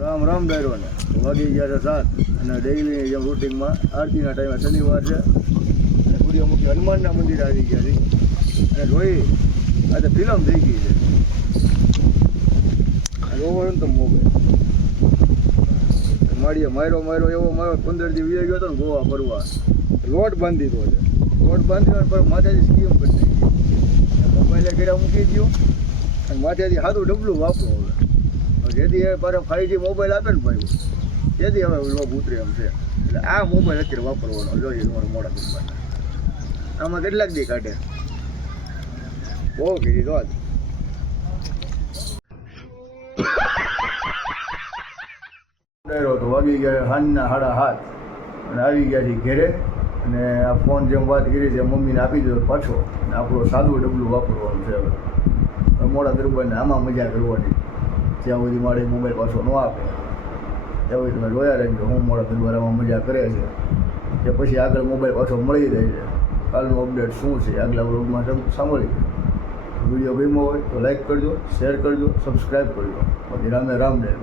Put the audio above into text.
રામ રામ ડાયરોને વાગી ગયા છે 7 અને ડેઈલી જેમ રૂટિનમાં આરતીના ટાઈમે શનિવાર છે અને સૂર્યમુખી હનુમાનના મંદિરે આવી ગયા છે અને જોઈ આજે ફિલ્મ થઈ ગઈ છે જોવો ને તો મોબાઈલ માળીએ માર્યો એવો મારો 15 દી વીએ ગયો હતો ને ગોવા ફરવા લોટ બાંધી દીધો છે લોટ બાંધ્યો પર માથેથી સ્કીમ કરી નાખી મોબાઈલે ઘેરા મૂકી દો અને માથેથી સાદું ડબલું વાપરો હવે જેથી મારે 5G મોબાઈલ આપે ને ભાઈ તેથી હવે લોક ઉતરે એમ છે એટલે આ મોબાઈલ અત્યારે વાપરવાનો જોઈએ તમારે મોડા દુકાન આમાં કેટલાક દી કાઢે બહુ કીધી તો આજ તો વાગી ગયા સાંજના 7:30 અને આવી ગયા છે ઘેરે અને આ ફોન જેમ વાત કરી છે મમ્મીને આપી દીધો પાછો અને આપણું સાદું ડબલું વાપરવાનું છે હવે મોડા દરબારને આમાં મજા કરવાની જ્યાં સુધી મારે મોબાઈલ પાછો ન આપે ત્યાં સુધી તમે જોયા રહેજો હું મોડા દરબારમાં મજા કરે છે કે પછી આગળ મોબાઈલ પાછો મળી જાય છે કાલનું અપડેટ શું છે આગલા વ્લોગમાં સાંભળી વિડીયો ગમ્યો હોય તો લાઈક કરજો શેર કરજો સબસ્ક્રાઈબ કરજો બાકી રામે રામ ડેર